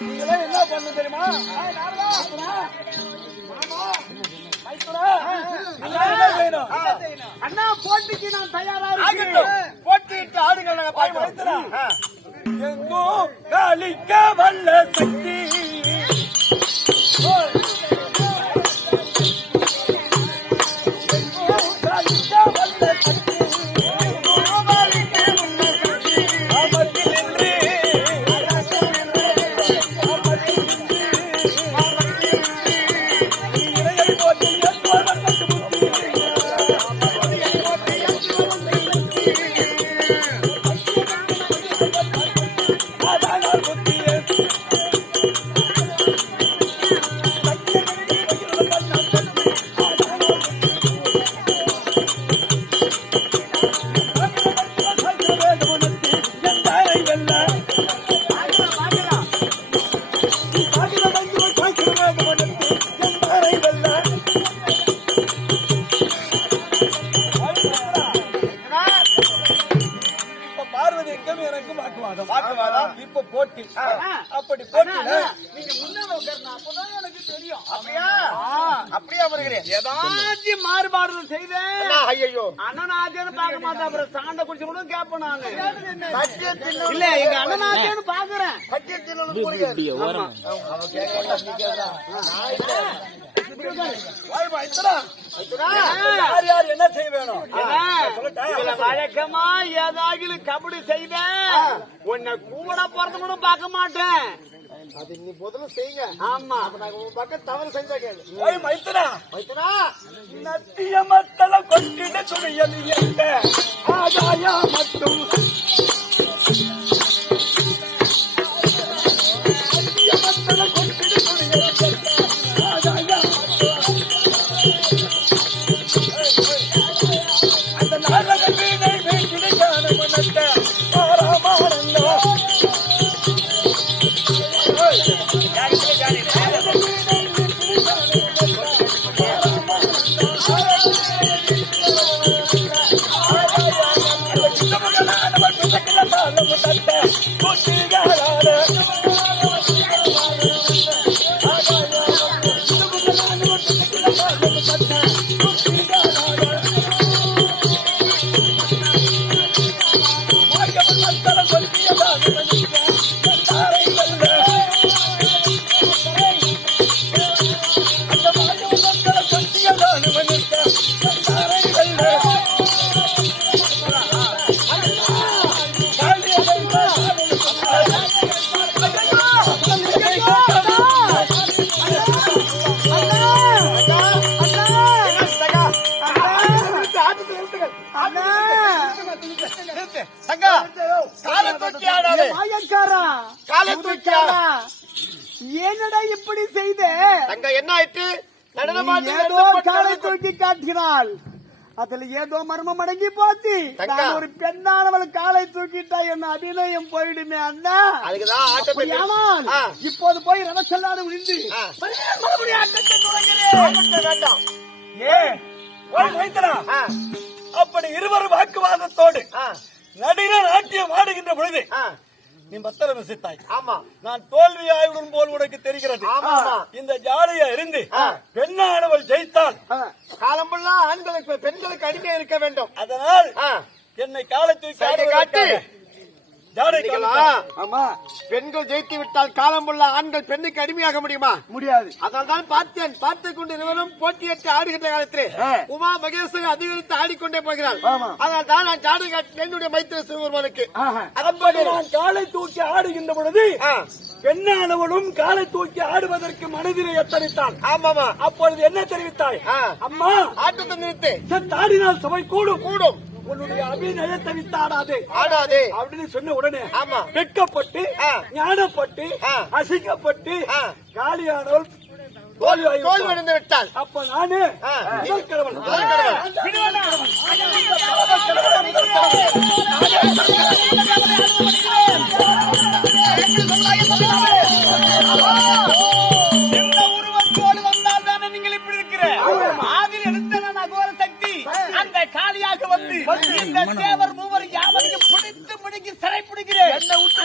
நீங்களே என்ன பண்ண தெரியுமா? அண்ணா போட்டிக்கு நான் தயாரா இருக்கேன். போட்டிட்டு ஆடுகள் எங்கோ காலிக்க வல்ல சக்தி இப்ப போட்டி அப்படி போட்டி நீங்க முன்னாடி அப்பதான் எனக்கு தெரியும். அப்படியா? அப்படியே வருகிறேன். ஏதாச்சும் மாறுபாடுகள் செய்தேன். ஐயோ அண்ணனாச்சேன்னு பார்க்க மாட்டேன். அப்புறம் சாண்ட குடிச்சு கூட கேட்பேன் நானு. இல்ல எங்க அண்ணனாச்சேன்னு பாக்குறேன். யார் யார் என்ன செய்ய வேணும்? வழக்கமா ஏதாவது கபடி செய்த உன்னை கூட பிறந்து கூட பார்க்க மாட்டேன். அது நீ முதல்ல செய்யுங்க. ஆமா உன் பக்கம் தவறு செஞ்சா கேளு. ஓய் மைத்தனா மைத்தனா நத்திய மத்தல கொட்டிட துணியல் எந்த ஆகாயா மட்டும் நத்திய மத்தல கொட்டிட துணியல் ஆகாயா அந்த நாடக வீணை வீட்டிட காணமனத்த ஆராமானந்தா என்னடா இப்படி செய்த? என்ன ஆயிட்டு? ஏதோ காலை தூக்கி காட்டுகிறாள். அதுல ஏதோ மர்மம் அடங்கி போச்சு. நான் ஒரு பெண்ணானவள் காலை தூக்கிட்டா என்ன அபிநயம் போயிடுமே அண்ணா. இப்போது போய் ரவச்சல்லாடு விழுந்து மறுபடியும் ஆட்டத்தை தொடங்குகிறேன். அப்படி இருவரும் வாக்குவாதத்தோடு நடிகை நாட்டியம் ஆடுகின்ற பொழுது நீ பத்திரம் விசித்தாய். ஆமா நான் தோல்வி ஆய்வுடன் போல் உனக்கு தெரிகிறது. இந்த ஜாலியா இருந்து பெண்ணானவள் ஜெயித்தால் காலம்பெல்லாம் ஆண்களுக்கு பெண்களுக்கு அடிமையா இருக்க வேண்டும். அதனால் என்னை காலத்தை காட்டி ஆமா பெண்கள் ஜெயித்து விட்டால் காலம்புள்ள ஆண்கள் பெண்ணுக்கு அடிமையாக முடியுமா? முடியாது. அதனால் தான் பார்த்தேன். பார்த்துக் கொண்டு இருவரும் போட்டியிட்டு ஆடுகின்ற காலத்திலே உமா மகேஸ்வரி அதிகரித்து ஆடிக்கொண்டே போகிறாள். அதனால் தான் நான் ஜாடு காட்டி என்னுடைய மைத்திர சிறுவர்களுக்கு அதன்படி நான் காலை தூக்கி ஆடுகின்ற பொழுது பெண்ணானவளும் காலை தூக்கி ஆடுவதற்கு மனதிலே எத்தனித்தான். ஆமாமா. அப்பொழுது என்ன தெரிவித்தாய்? அம்மா ஆட்டத்தை நிறுத்து. ஆடினால் சபை கூடும் கூடும். உன்னுடைய அபிநயத்தை விட்டு ஆடாதே ஆடாதே அப்படின்னு சொன்ன உடனே ஆமா வெட்கப்பட்டு ஞானப்பட்டு அசிங்கப்பட்டு காலியானவள் தோல்வி அடைந்து விட்டாள். அப்ப நானு கடவுள் எந்த உருவத்தோடு வந்தால் தானே நீங்கள் இப்படி இருக்கிற ஆதில் எடுத்த நான் அகோர சக்தி அந்த காலியாக வந்து இந்த தேவர் மூவர் யாவரையும் பிடித்து முடுங்கி சிறை பிடிக்கிறேன். என்ன விட்டு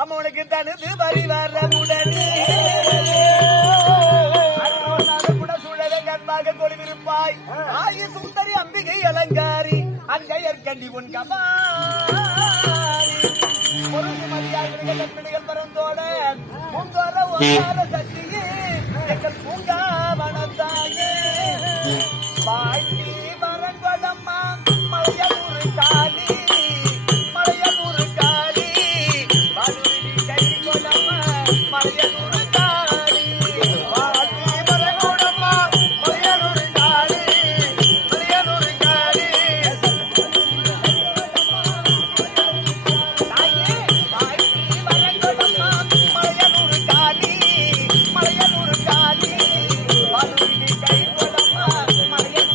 அம்மனுக்கு தனது பரிவாரமுடனே கூட சூழலை கண்ணாக கொடிவிருப்பாய் ஆயி சுந்தரி அம்பிகை அலங்காரி அங்கயற்கண்டி உன் கபாரி பொருள் மரியாதை பிள்ளைகள் பரந்தோட பூங்கோர ஓர சக்தியே எங்கள் பூங்காவனத்தாயே பாட்டி மரங்கொடம்மா மலையனூர் காளி மலையனூர் காளி மதுரை கை கொடம்மா மலையனூர் காளி பாட்டி மரங்கொடம்மா மலையனூர் காளி மலையனூர் காளி தாயே பாட்டி மரங்கொடம்மா மலையனூர் காளி மலையனூர் காளி மதுரை கை கொடம்மா மலையனூர்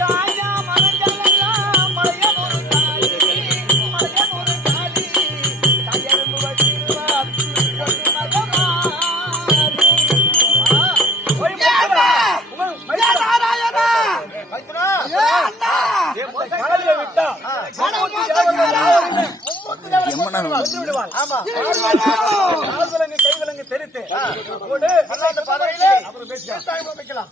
காயா மரங்களெல்லாம் மலையனூர் காளி மலையனூர் காளி காயரும்பு வச்சிருவார் பொண்ணு மகமாரி ஓய் மைத்துனா காலையில விட்டா ஆமா கால்விலங்கு கைவிலங்கு தெரித்து போடு அந்த பதவியில அப்புறம் பேசி வைக்கலாம்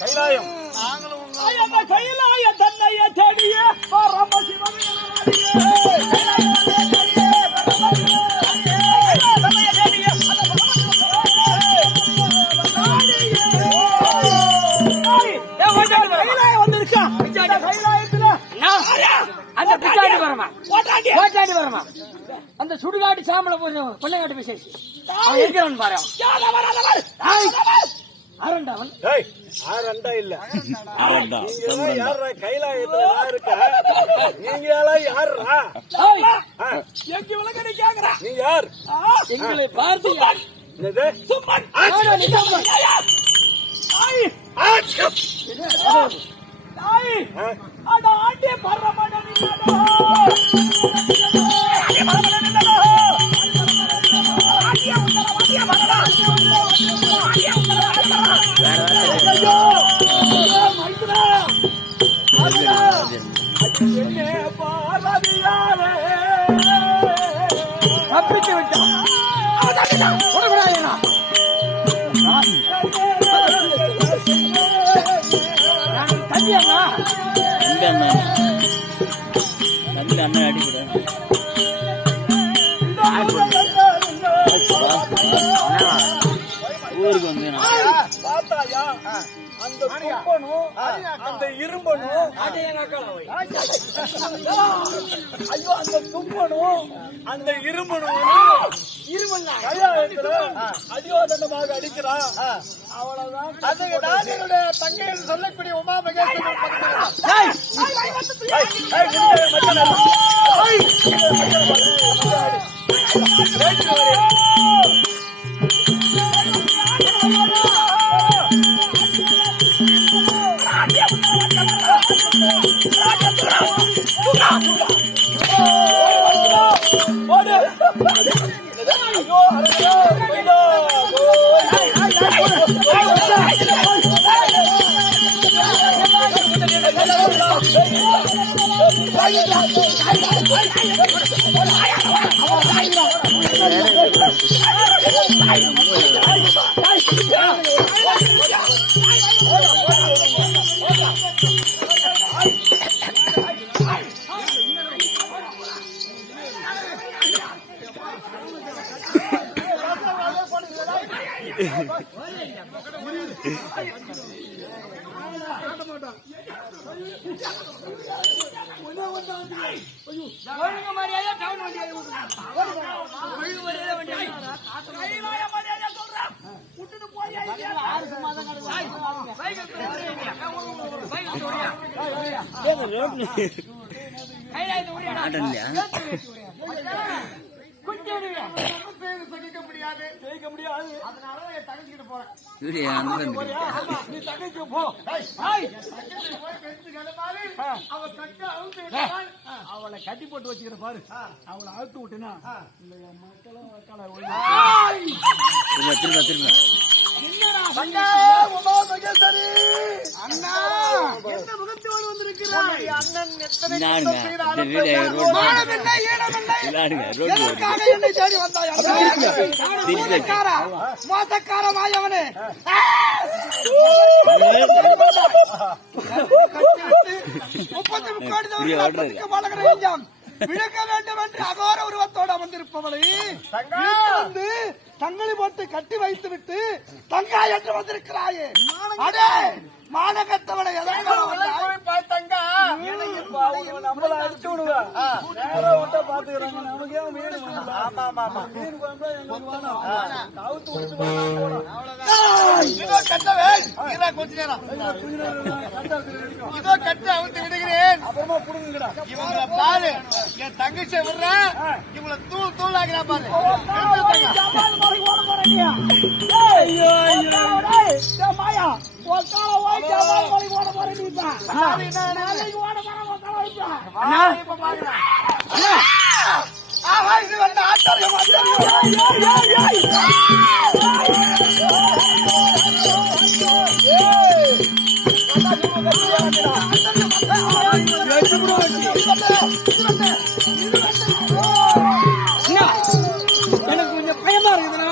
கைலாயம் கைலாய தன்னைய தேடிய அந்த சுடுகாட்டு சாம்பல கொள்ளையாட்டு விசேஷி இருக்கிறவன் பாரு அரண்டவன் ஆரண்டா இல்ல யாரா கைலாயத்துல இருக்கா நீங்க யாரா எங்க விளக்கணி கேக்குறா நீ யார் எங்களை பார்த்து சும்மன் ஆண்டிய பரமணி தப்பித்து விட்டான் தம்பியம்மா அண்ணன் அடிக்கிறேன் ஊருக்கு வந்து பார்த்தாயா அந்த துப்பனும் அந்த இரும்பனும் ஐயோ அந்த துப்பனும் அந்த இரும்பனும் அடியோதண்டமாக அடிக்கிறான். அவ்வளவுதான். அதுதான் என்னுடைய தங்கை என்று சொல்லக்கூடிய உமா மகேஸ்வரன் அவளை கட்டி போட்டு வச்சுக்கிற பாரு. அவளை அழுத்து விட்டுனா அண்ணா எந்த முகத்தோடு வந்திருக்கிறாய்? அண்ணன் எத்தனை என்னை தேடி வந்தாய்? மோசக்கார மாயவனே, விழுக்க வேண்டும் என்று அகோர உருவத்தோடு அமர்ந்திருப்பவளை வந்து தங்களை போட்டு கட்டி வைத்து விட்டு தங்கா என்று வந்திருக்கிறாயே. அடே மானகத்தவளை நம்மள அடிச்சு விடுவா. நேரம் விட்டா பாத்துக்கிறாங்க. நமக்கு ஏன் வீடு இதோ கட்டவேன். கொஞ்ச நேரம் இதோ கட்ட அவிழ்த்து விடுகிறேன். அப்புறமா புடுங்குங்கடா. இவங்களை பாரு, என் தங்கச்சி விடுற இவங்களை தூள் தூள் ஆகிறா பாரு. மாயா எனக்கு கொஞ்சம் பயமா இருக்குதுண்ணா.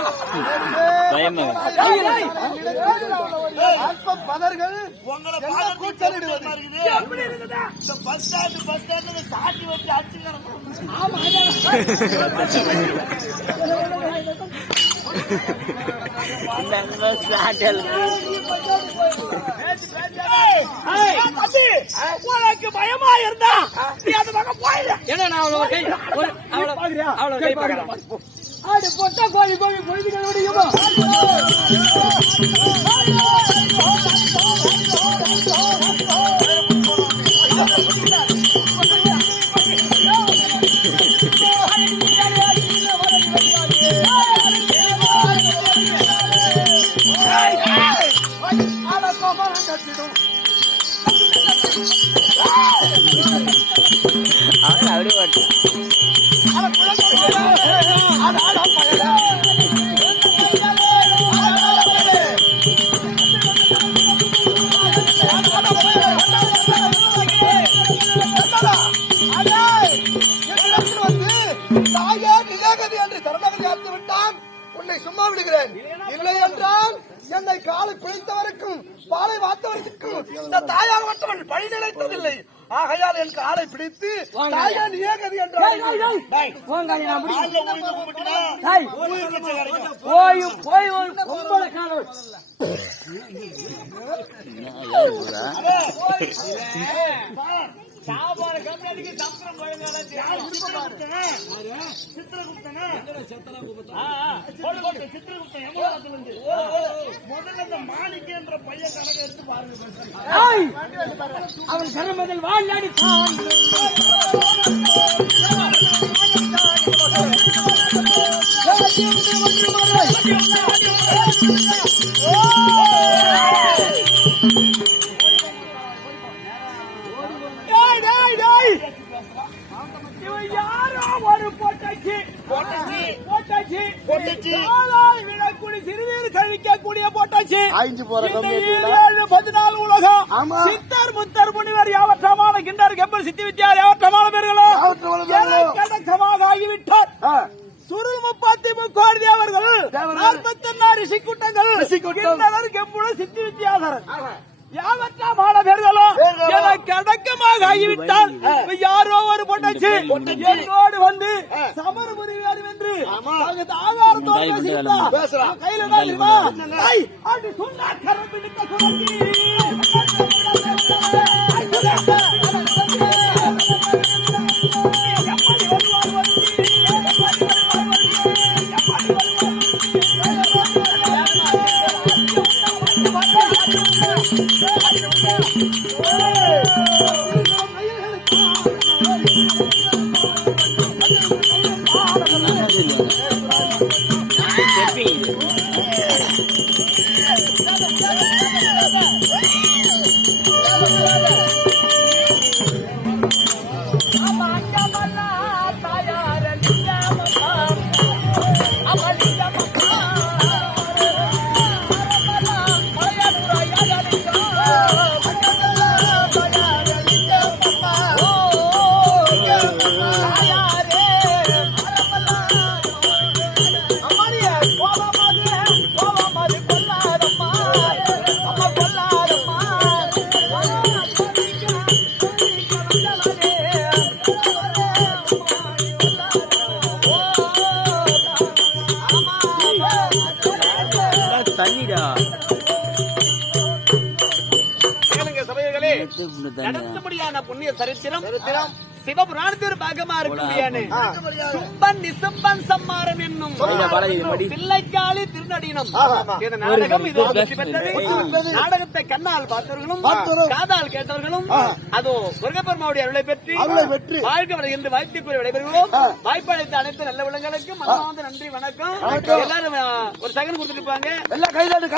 பதர்கள் உங்களை கூச்சலிடுவது எப்படி இருக்குதா? இந்த பஸ் ஸ்டாண்ட் சாட்டி வச்சு அடிச்சுக்கிறோம். உனக்கு பயமா இருந்தா நீ அந்த பக்கம் போயில. ஏன்னா நான் அவ்வளவு கை அவ்வளவு கை பாக்குறேன். ஆடு பொட்டா கோழி கோழி பொழுதுகள் முடியுமா? உன்னை சும்மா விடுகிறேன். இல்லை என்றால் என்னை காலை பிழைத்தவருக்கும் பாலை வாத்தவருக்கும் இந்த தாயாக மட்டும் பழி நிலைத்ததில்லை. ஆகையால் என் காலை பிடித்து தாயான் ஏகதி என்றால் போய் ஒரு பொம்பளை காலம் அவன் கருமதில் வாழ்நாடி யாரோ ஒரு போட்டாச்சு சிறுநீர் கழிக்கக்கூடிய போட்டாச்சு 14 உலகம் சித்தர் முத்தர் முனிவர் யாவற்றமான கிண்டர் கெம்பர் சித்தி வித்தியார் யாவற்றமான பேர்களும் கடக்கமாக ஆகிவிட்டார். சுருள் 33 தேவர்கள் 46 ரிஷிக்கூட்டங்கள் கெம்புடன் சித்தி வித்தியாதரன் யாவற்றமான பேர்களும் எனக்கு அடக்கமாக ஆகிவிட்டால் யாரோ ஒரு பொட்டாச்சு என்னோடு வந்து சமர புரிவார் என்று ஆதாரத்தோடு கையில அது சொன்னா கரம் பிடித்த நடத்தபடியான புண்ணிய சரித்திரம் சிவபுராணத்தில் பாகமா இருக்கக்கூடியான சும்பன் நிசம்பன் சம்மாரம் என்னும் பிள்ளைக்காளி திருநடினம் இந்த நாடகம் இது வெற்றி பெற்றது. நாடகத்தை கண்ணால் பார்த்தவர்களும் காதால் கேட்டவர்களும் அதோ முருகப்பெருமாவுடைய அருளை பெற்று வாழ்க்கை என்று வாழ்த்து கூறி விடைபெறுகிறோம். வாய்ப்பளித்த அனைத்து நல்ல உள்ளங்களுக்கு மனமார்ந்த நன்றி வணக்கம். எல்லாரும் ஒரு செகண்ட் கொடுத்துட்டு இருப்பாங்க. எல்லாம் கைதாட்டு